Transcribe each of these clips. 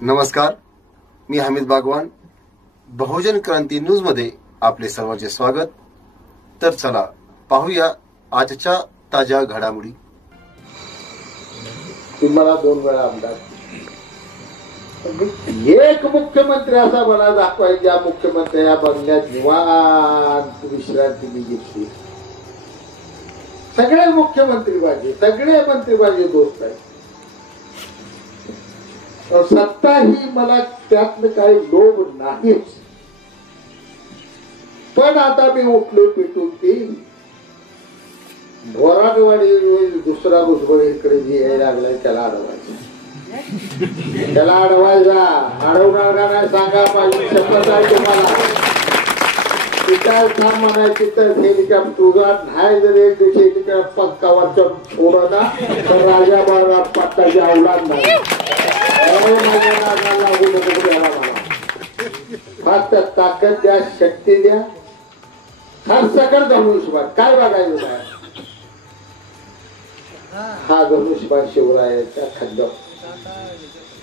नमस्कार, मी हमीद बागवान. बहुजन क्रांती न्यूज मध्ये आपले सर्वांचे स्वागत. तर चला पाहूया आजच्या ताज्या घडामोडी. मला 2 वेळा आमदार, एक मुख्यमंत्री असा मला दाखवायचा, ज्या मुख्यमंत्र्या बंगल्यात निवांत विश्रांती मी घेतली. सगळे मुख्यमंत्री पाहिजे, सगळे मंत्री पाहिजे, दोस्त आहे. सत्ता ही मला त्यातलं काही लोभ नाहीच. पण आता मी उठलो पेटून ती भोराटवाडी दुसरा भुजबळ इकडे जे यायला लागलाय त्याला अडवायचं, त्याला अडवायचा. अडवणार का नाही सांगा, माझी शपथ आहे तुम्हाला. तिथं थांब म्हणायची तर हेलिकॉप्टर तुझा नाही, जर एक दिवशी पंखावरच्या सोडा तर राजा बाळा पट्टाची अवलाद नाही. फक्त ताकद द्या, शक्ती द्या. हा सकल धनुष्यबाण काय बघायचं काय, हा धनुष्यबाण शिवरायाच्या खंडात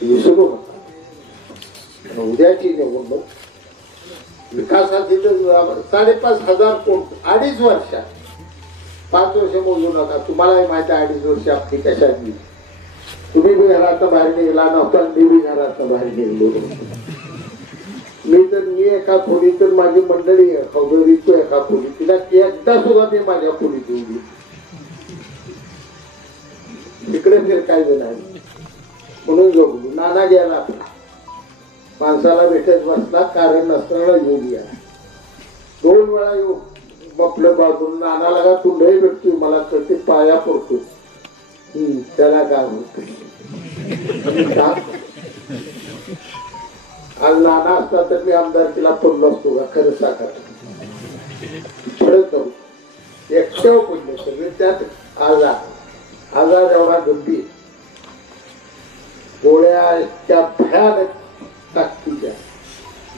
विसरू नका. उद्याची निवडणूक विकासाची 5,500 कोटी 2.5 वर्षात 5 वर्ष मोजू नका. तुम्हालाही माहिती आहे 2.5 वर्ष आपली कशात गेली. तुम्ही बी घरातनं बाहेर निघला नव्हता, मी बी घरातनं बाहेर निघलो. मी एका खोलीत, तर माझी मंडळी खवदरीतो एका खोलीत, तिला एकदा सुद्धा मी माझ्या खोलीत येऊ तिकडे फिरकायचं नाही म्हणून जगलो. नाना गेला आपला, माणसाला भेटत बसला, कारण नसताना येऊ घ्या. 2 वेळा येऊ आपलं बाजून. नाना लागा तू लय भेटतोय, मला कळते पाया पडतो. त्याला काय होत आज नाना असता तर मी आमदारकीला पडलो असतो का, खरं साखर पडत नव्हतो. एकट्यावर पडले सगळे. त्यात आजार एवढा गंभीर, गोळ्या त्या भयानक ताकदीच्या.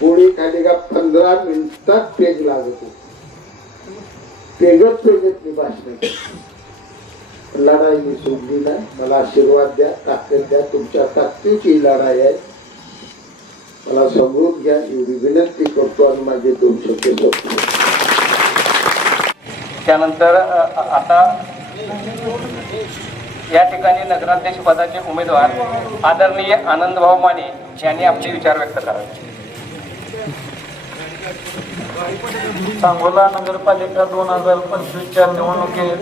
गोळी खाली का 15 मिनिटात पेग लागत होती. पेगत मी भाषण लढाई मी सोडली नाही. मला आशीर्वाद द्या, ताकद द्या. तुमच्या ताकदीची लढाई आहे, मला समजून घ्या एवढी विनंती करतो आणि माझे 2 शब्द सोडतो. त्यानंतर आता या ठिकाणी नगराध्यक्ष पदाचे उमेदवार आदरणीय आनंदभाऊ माने यांनी आपले विचार व्यक्त करावे. सांगोला नगरपालिका 2025च्या निवडणुकीत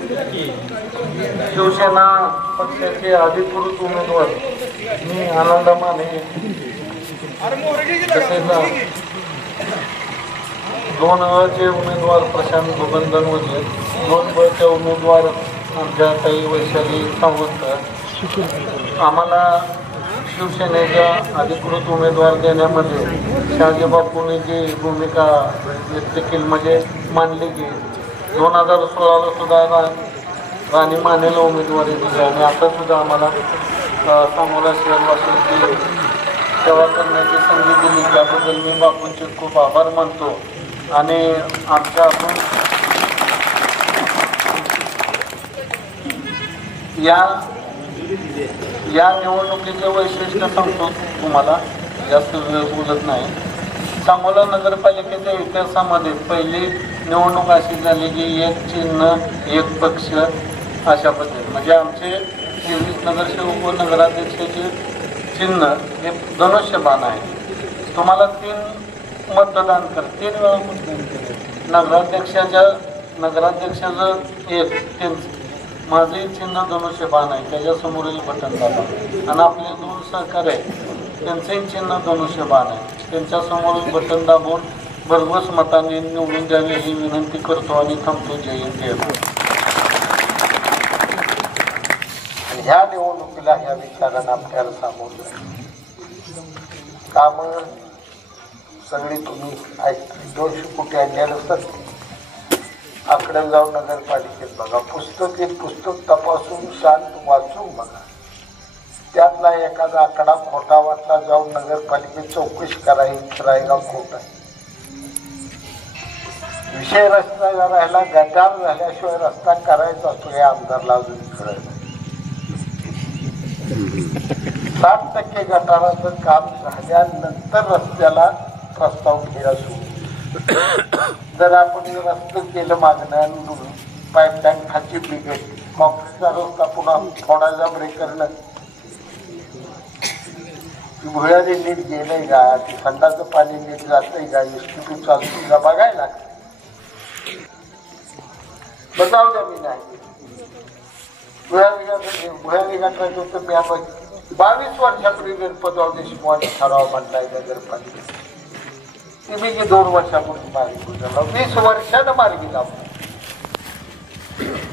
शिवसेना पक्षाचे अधिकृत उमेदवार मी आनंद माने, तसेच 2 अचे उमेदवार प्रशांत भगंदन वगैरे, 2 बचे उमेदवार आमच्या काही वैशाली सावंत. आम्हाला शिवसेनेचा अधिकृत उमेदवार देण्यामध्ये शहाजीबापूंनी जी भूमिका व्यक्त केली, म्हणजे मानली की 2016ला सुद्धा राणी मानेला उमेदवारी दिली आणि आता सुद्धा आम्हाला सांगोला शहरवासींची सेवा करण्याची संधी दिली. त्याबद्दल मी बापूंचे खूप आभार मानतो. आणि आमच्या आपण या निवडणुकीचं वैशिष्ट्य सांगतो तुम्हाला, जास्त वेळ बोलत नाही. सांगोला नगरपालिकेच्या इतिहासामध्ये पहिली निवडणूक अशी झाली की 1 चिन्ह 1 पक्ष अशा पद्धतीने. म्हणजे आमचे 23 नगरसेवक व नगराध्यक्षाचे चिन्ह हे धनुष्यबाण आहे. तुम्हाला 3 मतदान 3 वेळा मतदान केलं. नगराध्यक्षाचं त्यांचं माझे चिन्ह धनुष्यबाण आहे, त्याच्यासमोरील बटन दाबा. आणि आपले 2 सहकारी आहेत, त्यांचंही चिन्ह धनुष्यबाण आहे, त्यांच्यासमोरील बटन दाबून भरघोस मताने निवडून द्यावी ही विनंती करतो आणि थांबतो. जय हिंद. ह्या निवडणुकीला ह्या विचारांना आपल्याला सामोरं काम सगळी तुम्ही 200 कोटी आणलेलं असतात. आकडे जाऊन नगरपालिकेत बघा, पुस्तक तपासून शांत वाचून बघा. त्यातला एखादा आकडा खोटा वाटला, जाऊन नगरपालिकेत चौकशी करायची, राहायला खोट आहे. विषय रस्ता राहिला, गटार झाल्याशिवाय रस्ता करायचा असतो हे आमदारला अजून कळत. 60% गटाराचं काम झाल्यानंतर रस्त्याला प्रस्ताव घ्यायला सुरू. जर आपण रस्ते केलं मागणं पाईपलाईन खाची बिघडली, कॉन्क्रीटचा रस्ता पुन्हा थोडासा ब्रेक करणं, भुयारी नीट गेलंय का, थंडाचं पाणी नीट जातंय का, एसटीपी चालतोय का बघायला लागतं. बताव द्या मी नाही भुयारी गटाराचं होतं. मी आपण 22 वर्षापूर्वी गणपतराव देशमुखांनी ठराव मांडलाय नगरपालिकेत. तुम्ही 2 वर्षापूर्वी मार्गी झाला, 20 वर्षानं मार्गी लावला.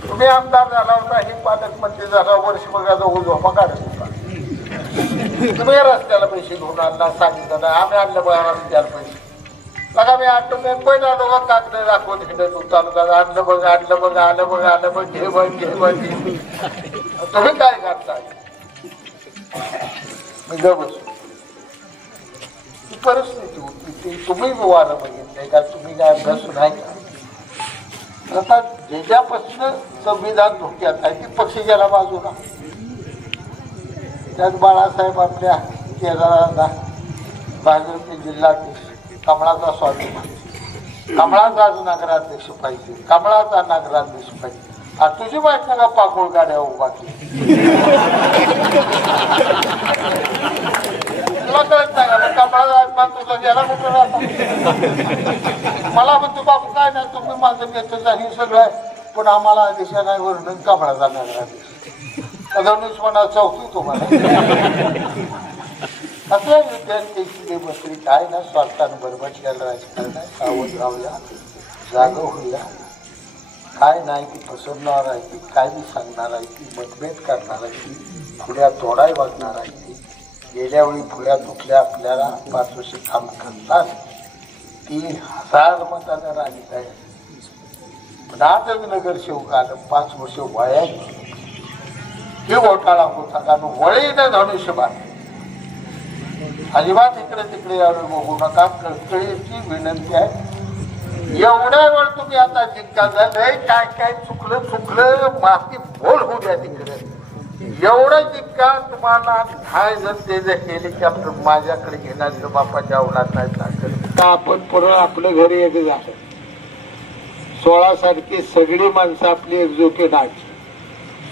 तुम्ही आमदार झाला होता, हे पालकमंत्री झाला, वर्ष बघा झोपा काढत होता. तुम्ही रस्त्याला पैसे घेऊन आणला, सांगितलं नाही, आम्ही आणलं बघा रस्त्याला पैसे. बघा मी मुंबईत आलो का कागद दाखवत हिंडत होता, आणलं बघ आणलं बघ आलं बघ आलं बघ घे बघ घे बघ. तुम्ही काय करताय? मी बसू. ती परिस्थिती होती, ती तुम्ही वारं बघितलंय का? तुम्ही काय अभ्यास नाही का? आता ज्याच्यापासून संविधान धोक्यात आहे ती पक्ष गेला बाजूला. त्यात बाळासाहेब आपल्या केंद्राला भाजपचे जिल्हाध्यक्ष, कमळाचा स्वाभिमान, कमळाचा नगराध्यक्ष पाहिजे, कमळाचा नगराध्यक्ष पाहिजे. तुझी बायको का पागोळ गाड्या उभा केली तुला कळत नाही का? कमळाचा अभिमान तुझा गेला कुठं राहता? मला म्हणतो बापू काय नाही, तुम्ही माझं घेतच आहे सगळं आहे, पण आम्हाला आदेश नाही वर्णन कमळाचा नगराध्यक्ष. कदमनीसपणा चौथी तुम्हाला असं विद्यार्थी बसली काय ना, स्वार्थानं बरबटलेलं राजकारण आहे. सावध राहूया, जाग होऊया. काय नाही ती पसरणार आहे, ती काय मी सांगणार आहे, ती मतभेद करणार आहे, ती फुड्या तोडाय बघणार आहे. ती गेल्या वेळी फुड्या तुटल्या आपल्याला 5 वर्ष काम करतात, 3000 मतानं राहिली आहे. पण आजच नगरसेवक आलं, 5 वर्ष वाया हे घोटाळा होता. कारण वळीनं धनुष्यबाण अजिबात इकडे तिकडे यावेळी बघू नका. कळकळीची विनंती आहे. एवढ्या वेळ तुम्ही आता जिंका झालंय, काय काय चुकलं माती बोल होऊ द्या तिकडे. एवढं जिंका तुम्हाला काय जर ते जर हेलिकॉप्टर माझ्याकडे घेण्याचं बापाच्या अवलाद नाही लागत का? आपण पुढं आपलं घरी एक झालं. 16 सारखी सगळी माणसं आपली एकजुटी नाच.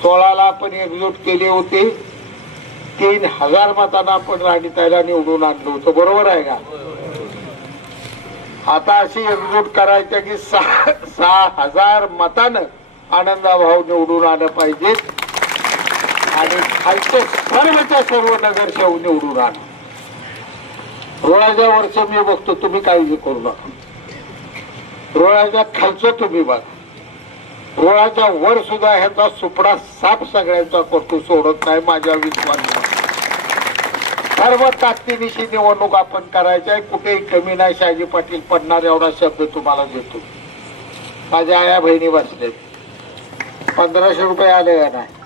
16ला आपण एकजूट केली होती, 3000 मतांना आपण राणीताईला निवडून आणलं होतं. बरोबर आहे का? आता अशी एकजूट करायची की 6000 मतानं आनंदाभाऊ निवडून आलं पाहिजे आणि खालचे सर्वच्या सर्व नगरसेवक निवडून आण. रोळाच्या वर्ष मी बघतो, तुम्ही काळजी करू नका. रोळाच्या खालचं तुम्ही बघा. रोळाच्या वर सुद्धा ह्याचा सुपडा साफ सगळ्यांचा करतो, सोडत नाही माझ्या विश्वास. सर्व ताकदीनिशी निवडणूक आपण करायची आहे, कुठेही कमी नाही. शहाजी पाटील पडणार एवढा शब्द तुम्हाला देतो. माझ्या आया बहिणी बसलेत. 1500 रुपये आले का नाही?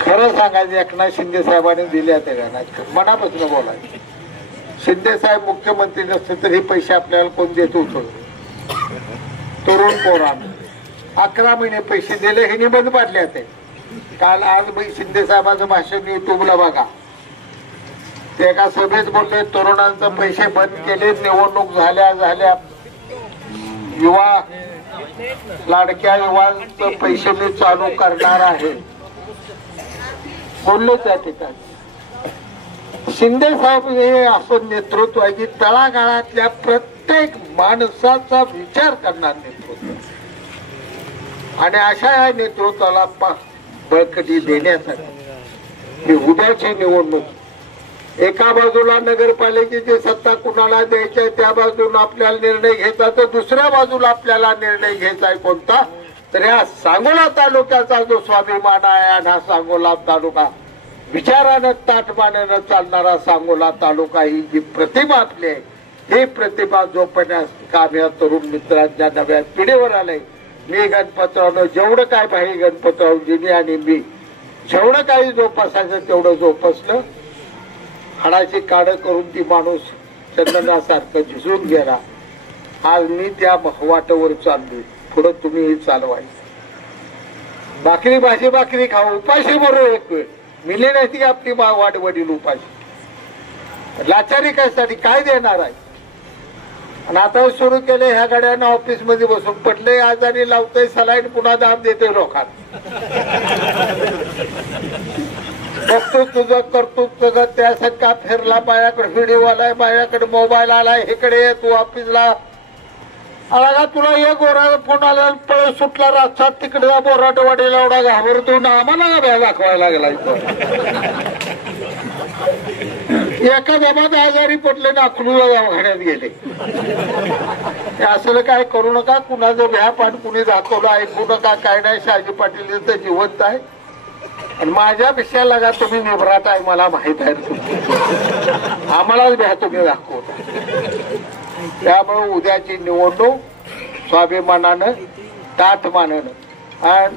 खरं सांगायचं, एकनाथ शिंदे साहेबांनी दिले ते का नाही? मनापासून बोलायचं. शिंदे साहेब मुख्यमंत्री नसते तर हे पैसे आपल्याला कोण देत होतं? तरुण पोरांना 11 महिने पैसे दिले, हे बंद पाडले ते. काल आज शिंदे साहेबांचं भाषण युट्यूबला बघा. ते एका सभेत बोलले, तरुणांचे पैसे बंद केले, निवडणूक झाल्या युवा लाडक्या युवांचे पैसे मी चालू करणार आहे बोलले त्या ठिकाणी. शिंदे साहेब हे असं नेतृत्व आहे की तळागाळातल्या प्रत्येक माणसाचा विचार करणार नेतृत्व. आणि अशा या नेतृत्वाला बळकटी देण्यासाठी ही उद्याची निवडणूक, एका बाजूला नगरपालिकेची सत्ता कुणाला द्यायची त्या बाजूला आपल्याला निर्णय घ्यायचा, तर दुसऱ्या बाजूला आपल्याला निर्णय घ्यायचा आहे कोणता? तर या सांगोला तालुक्याचा जो स्वाभिमान आहे, आणि हा सांगोला तालुका विचारानं ताटमानेनं चालणारा सांगोला तालुका, ही जी प्रतिभा आपली आहे, ही प्रतिभा जोपासण्यास काम या तरुण मित्रांच्या नव्या पिढीवर आलंय. मी गणपतरावनं जेवढं काय भाई गणपतरावजींनी आणि मी जेवढं काही जोपासायचं तेवढं जोपासलं. हाडाची काढ करून ती माणूस चंदनासारखं झिजून गेला. आज मी त्या वाटेवर चाललोय, पुढं तुम्हीही चालवायचं. भाकरी भाजी भाकरी खाऊ, उपाशी मरू एक वेळ, मिले नाही ती आपली वाट वडील उपाशी लाचारी कशासाठी काय देणार आहे. आणि आता सुरू केले ह्या गाड्यांना ऑफिस मध्ये बसून पडले आजारी लावतोय सलाईन पुन्हा दाब देते लोकांना. बघतो तुझं करतूक सगळं त्यासाठी का फिरला माझ्याकडे व्हिडिओ आलाय माझ्याकडे मोबाईल आलाय इकडे ये तू ऑफिसला आला का तुला एक गोरा फोन आला पळ सुटला रस्ता तिकडे बोराटवाडीला एवढा घाबरतो ना आम्हाला भ्या दाखवायला लागला. एका जमात आजारी पडले नाखलूला दवाखान्यात गेले. असलं काय करू नका कुणाचं भ्या पाठ कुणी दाखवलं ऐकू नका काय नाही. शहाजी पाटील तर जिवंत आहे आणि माझ्यापेक्षा लगा तुम्ही निभरात आहे मला माहित आहे. आम्हालाच भ्या तुम्ही दाखवता. त्यामुळे उद्याची निवडणूक स्वाभिमानानं ताठमानानं आणि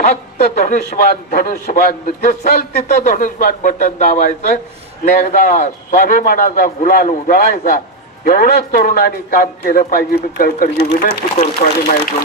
फक्त धनुष्यबाण दिसल तिथं धनुष्यबाण बटन दाबायचं आणि एकदा स्वाभिमानाचा गुलाल उधळायचा एवढंच तरुणांनी काम केलं पाहिजे. मी कळकळीची विनंती करतो आणि माहिती